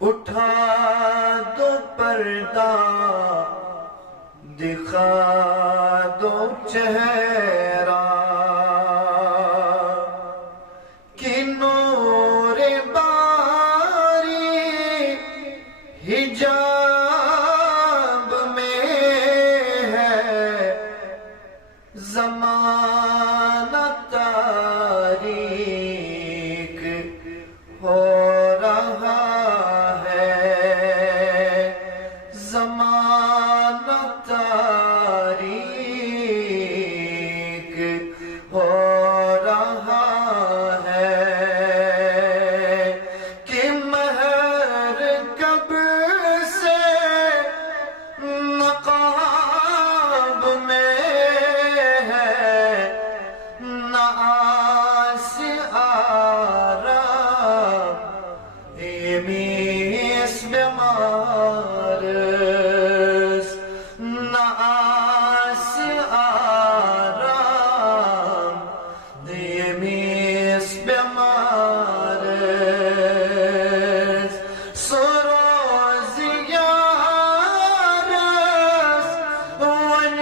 اٹھا دو پردہ دکھا دو چہرہ کہ نور باری حجاب میں ہے زمانہ تاریک ہو رہا ہے زمانہ تاریک ہو رہا ہے کہ مہر کب سے نقاب میں ہے نہ آس آرام یہ میس بیمار نہ آس آرام یہ میس بیمار سروز یارس ون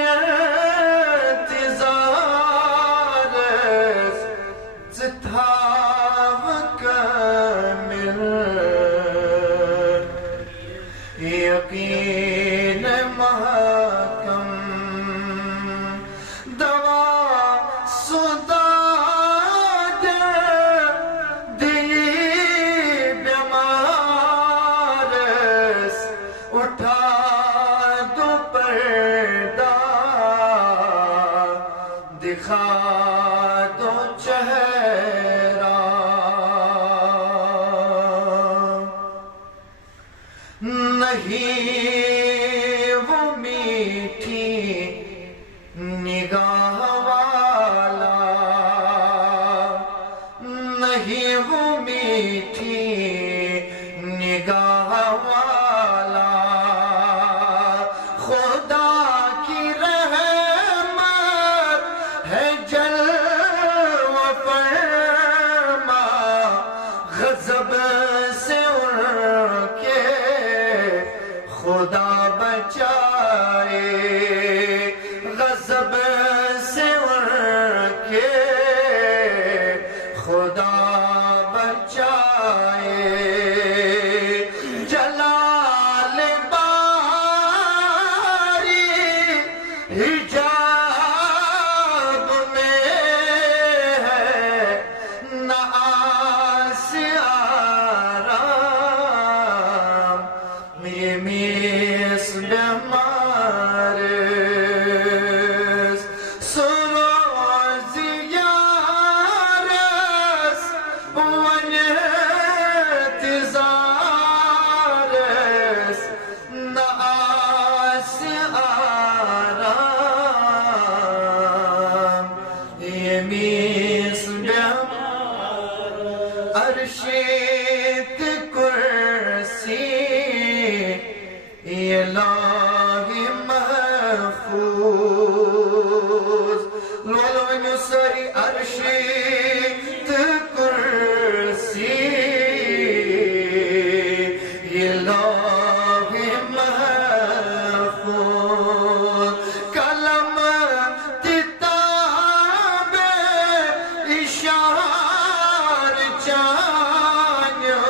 ارتزارس زتاو کامل یقین محکم دوا سداد دی بیمارس اٹھا دو پردہ دکھا دو چہرہ نہیں وہ میٹھی نگاہ والا نہیں وہ میٹھی نگاہ والا خدا کی رحمت ہے جلوہ فرما غضب سے اڑ کے خدا بچائے غضب سے اڑ کے خدا بچائے جلال باری حجاب میں ہے نہ آس آرام یہ میس بیمار سروز یارس ون ارتزارس نہ آس آرام یہ میس بیمار عرشیت کرسی یہ لاہ محفوظ لولو نصری عرشیت کرسی یہ لاہ محفوظ قلم کتاب اشار چانیو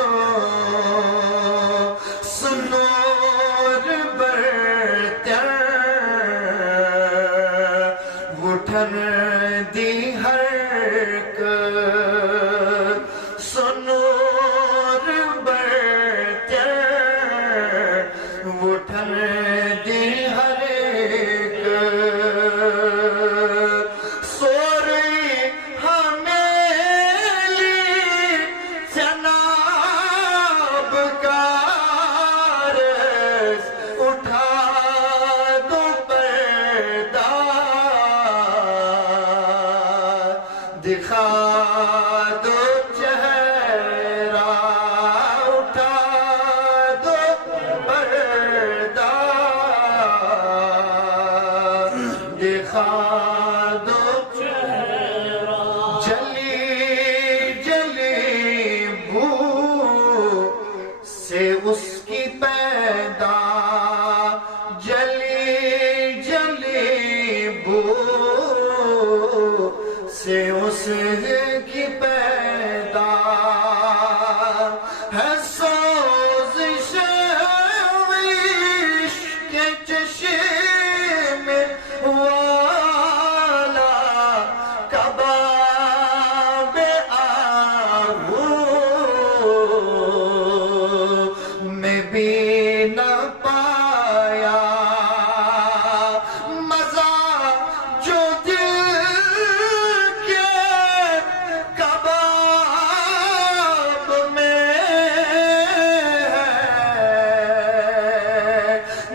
سنور برتر اٹھن دی حرکت سنور برتر اٹھن دی حرکت سوری ہمیلی جناب کارس اٹھا دو پردہ دکھا دو چہرہ اٹھا دو پردہ دکھا دو چہرہ جلی جلی بو سے اس کی پیدا جلی جلی بو سے اس کی پیدا ہے سوزش عشق کے چشم والا کباب آہو میں بھی نہ پایا مزہ جو دل کے کباب میں ہے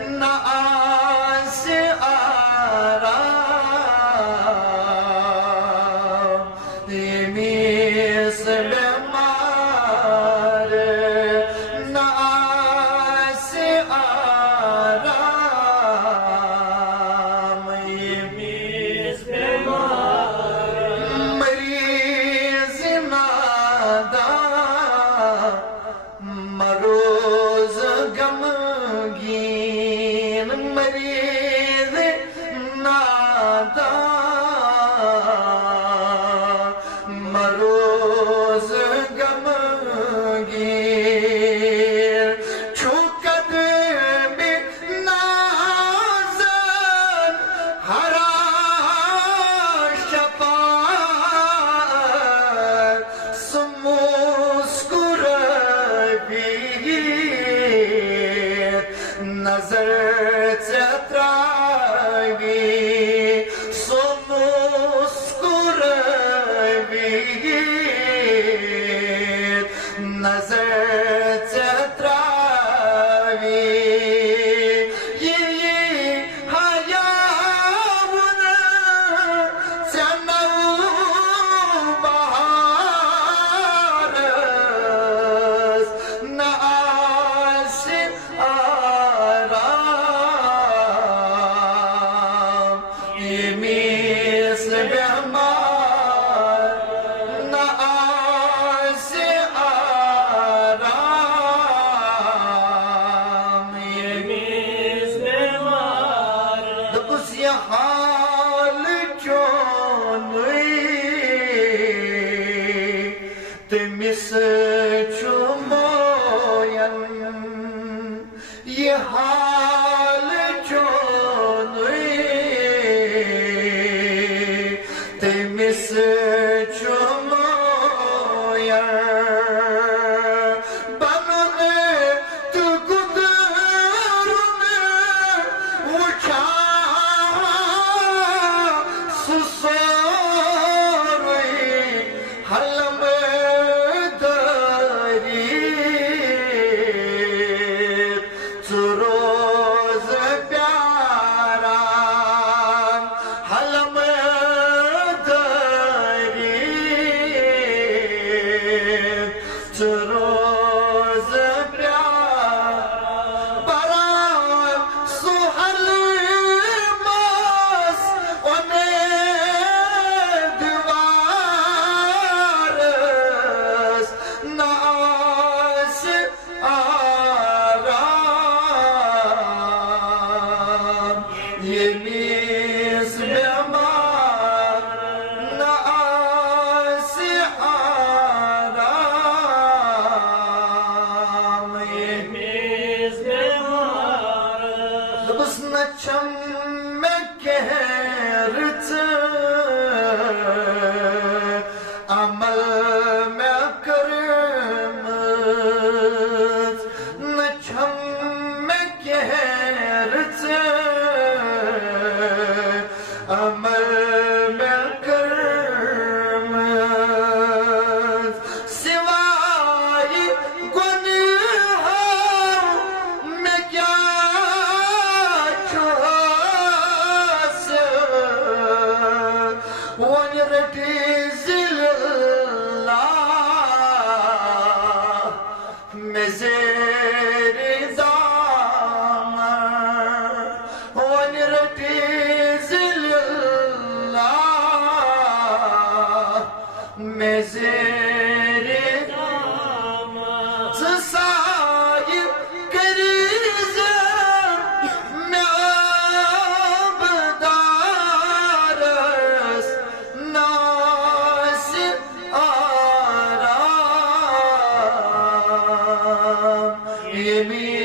نہ آس آرام یہ میز بیمار نہ آس آرام یہ میز بیمار مریض ناداں مروز غمگین مریض ناداں مروز غمگین چھوکت بھی نازن ہرا شفاعت سمسکر بھی نظر چتراوی سمسکر بھی نظر چتراوی یہ حیاون چنو بہارس نہ آس آرام یہ میز بیمار نہ آس آرام یہ میز بیمار دپس یہ حال چونوی تمس چھو موین یہ حال چونوی تمس چھو موین بنن تو گدرن وچھا سسوری حلم داری روز پیارا حلم داری روز پیارا برا سہل ماس دوارس ناس آرام یہ میز بیمار نہ آس آرام یہ میز بیمار بس نہ چم میں کہرت عمل میں کرمت نہ چم میں کہرت عمل میں کرمت سوائے گناہوں میں کیا چھوڑا يمين